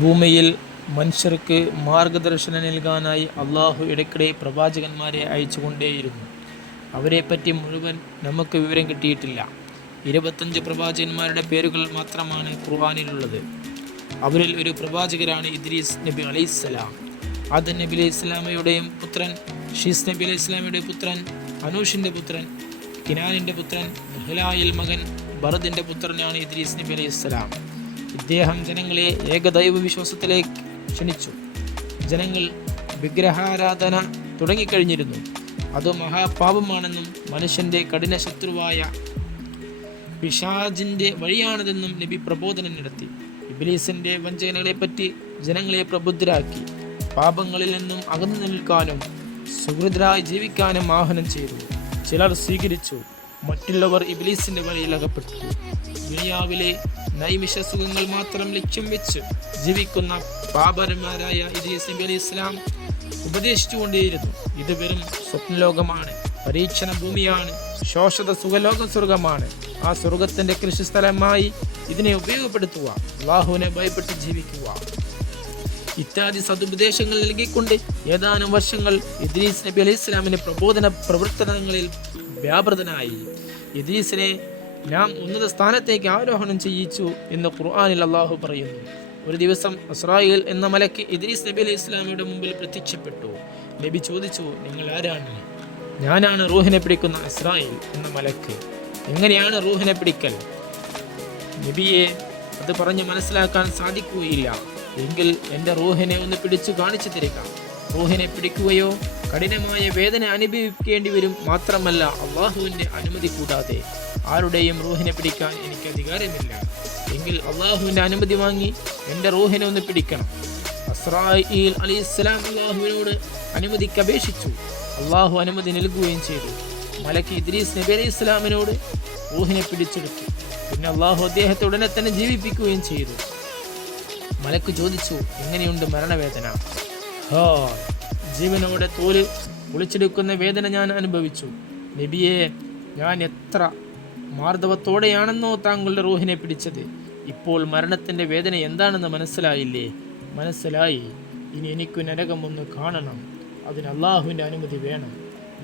ഭൂമിയിൽ മനുഷ്യർക്ക് മാർഗദർശനം നൽകാനായി അള്ളാഹു ഇടയ്ക്കിടെ പ്രവാചകന്മാരെ അയച്ചുകൊണ്ടേയിരുന്നു. അവരെപ്പറ്റി മുഴുവൻ നമുക്ക് വിവരം കിട്ടിയിട്ടില്ല. 25 പ്രവാചകന്മാരുടെ പേരുകൾ മാത്രമാണ് ഖുർആനിലുള്ളത്. അവരിൽ ഒരു പ്രവാചകരാണ് ഇദ്രീസ് നബി അലൈഹിസ്സലാം. ആദം നബി അലൈഹിസ്സലാമയുടെയും പുത്രൻ, ഷീസ് നബി അലൈഹിസ്സലാമയുടെ പുത്രൻ, അനൂഷിൻ്റെ പുത്രൻ, കിനാനിൻ്റെ പുത്രൻ, ഹിലായിൽ മകൻ ബറദിൻ്റെ പുത്രനാണ് ഇദ്രീസ് നബി അലൈഹിസ്സലാം. ഇദ്ദേഹം ജനങ്ങളെ ഏകദൈവ വിശ്വാസത്തിലേക്ക് ക്ഷണിച്ചു. ജനങ്ങൾ വിഗ്രഹാരാധന തുടങ്ങിക്കഴിഞ്ഞിരുന്നു. അത് മഹാപാപമാണെന്നും മനുഷ്യൻ്റെ കഠിന ശത്രുവായ പിശാചിൻ്റെ വഴിയാണതെന്നും നബി പ്രബോധനം നടത്തി. ഇബ്ലീസിൻ്റെ വഞ്ചനകളെപ്പറ്റി ജനങ്ങളെ പ്രബുദ്ധരാക്കി. പാപങ്ങളിൽ നിന്നും അകന്നു നിൽക്കാനും സുഹൃതരായി ജീവിക്കാനും ആഹ്വാനം ചെയ്തു. ചിലർ സ്വീകരിച്ചു, മറ്റുള്ളവർ ഇബ്ലീസിൻ്റെ വഴിയിൽ അകപ്പെട്ടു. ദുനിയാവിലെ നൈമിഷ സുഖങ്ങൾ മാത്രം ലക്ഷ്യം വെച്ച് ജീവിക്കുന്ന പാപരന്മാരായ ഇദ്രീസ് നബി അലൈഹി ഇസ്ലാം ഉപദേശിച്ചുകൊണ്ടേയിരുന്നു. ഇത് വെറും സ്വപ്നലോകമാണ്, പരീക്ഷണ ഭൂമിയാണ്, ശോഷത സുഖലോകം സ്വർഗമാണ്. ആ സ്വർഗത്തിൻ്റെ കൃഷിസ്ഥലമായി ഇതിനെ ഉപയോഗപ്പെടുത്തുക, അല്ലാഹുവിനെ ഭയപ്പെട്ട് ജീവിക്കുക ഇത്യാദി സതുപദേശങ്ങൾ നൽകിക്കൊണ്ട് ഏതാനും വർഷങ്ങൾ ഇദ്രീസ് നബി അലൈഹി ഇസ്ലാമിൻ്റെ പ്രബോധന പ്രവർത്തനങ്ങളിൽ വ്യാപൃതനായി. ഇദ്രീസിനെ നാം ഉന്നത സ്ഥാനത്തേക്ക് ആരോഹണം ചെയ്യിച്ചു എന്ന് ഖുർആനിൽ അല്ലാഹു പറയുന്നു. ഒരു ദിവസം അസ്രായേൽ എന്ന മലക്ക് ഇദ്രീസ് നബി അലൈഹി ഇസ്ലാമിയുടെ മുമ്പിൽ പ്രത്യക്ഷപ്പെട്ടു. നബി ചോദിച്ചു, നിങ്ങൾ ആരാണ്? ഞാനാണ് റൂഹിനെ പിടിക്കുന്ന അസ്രായേൽ എന്ന മലക്ക്. എങ്ങനെയാണ് റൂഹിനെ പിടിക്കൽ? നബിയെ അത് പറഞ്ഞ് മനസ്സിലാക്കാൻ സാധിക്കുകയില്ല. എങ്കിൽ എൻ്റെ റൂഹിനെ ഒന്ന് പിടിച്ചു കാണിച്ചു തരിക. റൂഹിനെ പിടിക്കുകയോ കഠിനമായ വേദന അനുഭവിക്കേണ്ടി വരും. മാത്രമല്ല, അള്ളാഹുവിൻ്റെ അനുമതി കൂടാതെ ആരുടെയും റൂഹിനെ പിടിക്കാൻ എനിക്ക് അധികാരമില്ല. എങ്കിൽ അള്ളാഹുവിൻ്റെ അനുമതി വാങ്ങി എൻ്റെ റൂഹിനെ ഒന്ന് പിടിക്കണം. അസ്രായീൽ അലൈഹിസ്സലാം അള്ളാഹുവിനോട് അനുമതിക്ക് അപേക്ഷിച്ചു. അള്ളാഹു അനുമതി നൽകുകയും ചെയ്തു. മലക്ക് ഇദ്രീസ് നബി അലൈഹി ഇസ്ലാമിനോട് റൂഹിനെ പിടിച്ചെടുത്തു. പിന്നെ അള്ളാഹു അദ്ദേഹത്തെ ഉടനെ തന്നെ ജീവിപ്പിക്കുകയും ചെയ്തു. മലക്ക് ചോദിച്ചു, എങ്ങനെയുണ്ട് മരണവേദന? ജീവനോടെ തോല് പൊളിച്ചെടുക്കുന്ന വേദന ഞാൻ അനുഭവിച്ചു. നബിയെ, ഞാൻ എത്ര മാർദ്ദവത്തോടെയാണെന്നോ താങ്കളുടെ റൂഹിനെ പിടിച്ചത്. ഇപ്പോൾ മരണത്തിൻ്റെ വേദന എന്താണെന്ന് മനസ്സിലായില്ലേ? മനസ്സിലായി. ഇനി എനിക്ക് നരകം ഒന്ന് കാണണം. അതിന് അള്ളാഹുവിൻ്റെ അനുമതി വേണം.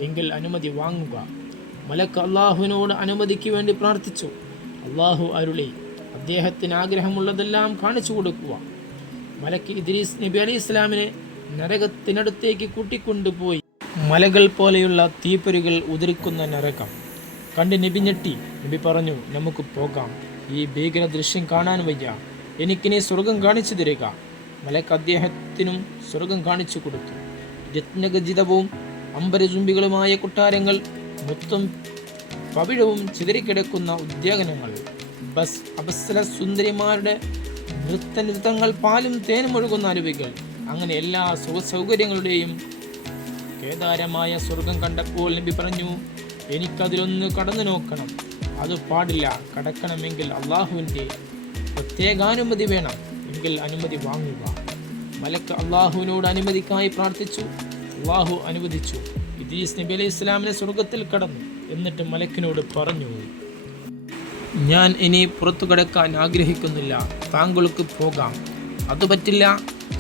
എങ്കിൽ അനുമതി വാങ്ങുക. മലക്ക് അള്ളാഹുവിനോട് അനുമതിക്ക് വേണ്ടി പ്രാർത്ഥിച്ചു. അള്ളാഹു അരുളി, അദ്ദേഹത്തിന് ആഗ്രഹമുള്ളതെല്ലാം കാണിച്ചു കൊടുക്കുക. മലക്ക് ഇദ്രീസ് നബി അലൈഹി ഇസ്ലാമിനെ നരകത്തിനടുത്തേക്ക് കൂട്ടിക്കൊണ്ടുപോയി. മലകൾ പോലെയുള്ള തീപ്പൊരികൾ ഉതിർക്കുന്ന നരകം കണ്ട് നബി ഞെട്ടി. നബി പറഞ്ഞു, നമുക്ക് പോകാം. ഈ ഭീകര ദൃശ്യം കാണാൻ വയ്യ. എനിക്കിനി സ്വർഗം കാണിച്ചു തരിക. മലക്ക് അദ്ദേഹത്തിനും സ്വർഗം കാണിച്ചു കൊടുത്തു. രത്നഖചിതവും അംബരചുംബികളുമായ കൊട്ടാരങ്ങൾ, മുത്തും പവിഴവും ചിതറിക്കിടക്കുന്ന ഉദ്യാനങ്ങൾ, അപസ്സര സുന്ദരിമാരുടെ നൃത്തങ്ങൾ, പാലും തേനും ഒഴുകുന്ന അരുവികൾ, അങ്ങനെ എല്ലാ സുഖസൗകര്യങ്ങളുടെയും കേദാരമായ സ്വർഗം കണ്ടപ്പോൾ നബി പറഞ്ഞു, എനിക്കതിലൊന്ന് കടന്നു നോക്കണം. അത് പാടില്ല. കടക്കണമെങ്കിൽ അള്ളാഹുവിൻ്റെ പ്രത്യേകാനുമതി വേണം. എങ്കിൽ അനുമതി വാങ്ങുക. മലക്ക് അള്ളാഹുവിനോട് അനുമതിക്കായി പ്രാർത്ഥിച്ചു. അള്ളാഹു അനുവദിച്ചു. ഇദ്രീസ് നബി അലൈഹി ഇസ്ലാമിനെ സ്വർഗത്തിൽ കടന്നു. എന്നിട്ട് മലക്കിനോട് പറഞ്ഞു, ഞാൻ ഇനി പുറത്തു കടക്കാൻ ആഗ്രഹിക്കുന്നില്ല. താങ്കൾക്ക് പോകാം. അത് പറ്റില്ല.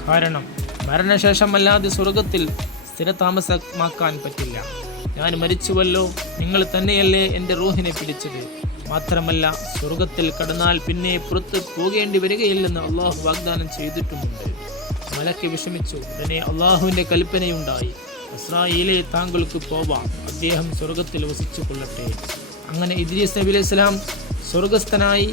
കാരണം മരണശേഷമല്ലാതെ സ്വർഗത്തിൽ സ്ഥിരതാമസമാക്കാൻ പറ്റില്ല. ഞാൻ മരിച്ചുവല്ലോ. നിങ്ങൾ തന്നെയല്ലേ എൻ്റെ റൂഹിനെ പിടിച്ചത്. മാത്രമല്ല, സ്വർഗത്തിൽ കടന്നാൽ പിന്നെ പുറത്ത് പോകേണ്ടി വരികയില്ലെന്ന് അള്ളാഹു വാഗ്ദാനം ചെയ്തിട്ടുമുണ്ട്. മലക്ക് വിഷമിച്ചു. ഉടനെ അള്ളാഹുവിൻ്റെ കൽപ്പനയുണ്ടായി, ഇസ്രായേലേ, താങ്കൾക്ക് പോവാം. അദ്ദേഹം സ്വർഗത്തിൽ വസിച്ചു കൊള്ളട്ടെ. അങ്ങനെ ഇദ്രീസ് നബി അലൈഹി ഇസ്ലാം സ്വർഗസ്ഥനായി.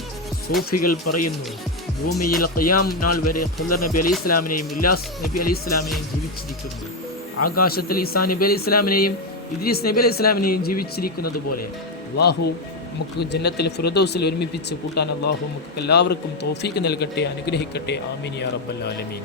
സൂഫികൾ പറയുന്നു, ഭൂമിയിൽ ഖിയാം നാൾ വരെ ഖുദർ നബി അലൈഹി ഇസ്ലാമിനെയും ഇല്ലാസ് നബി അലൈഹി ഇസ്ലാമിനെയും ജീവിച്ചിരിക്കുന്നു. ആകാശത്തിൽ ഈസാ നബി അലൈഹി ഇസ്ലാമിനെയും ഇദ്രീസ് നബി അലൈഹി ഇസ്ലാമിനെയും ജീവിച്ചിരിക്കുന്നത് പോലെ അള്ളാഹു നമുക്ക് ജന്നത്തിൽ ഫിർദൗസിൽ ഒരുമിപ്പിച്ച് കൂട്ടാൻ അള്ളാഹു നമുക്ക് എല്ലാവർക്കും തൗഫീഖ് നൽകട്ടെ, അനുഗ്രഹിക്കട്ടെ. ആമീൻ യാ റബ്ബൽ ആലമീൻ.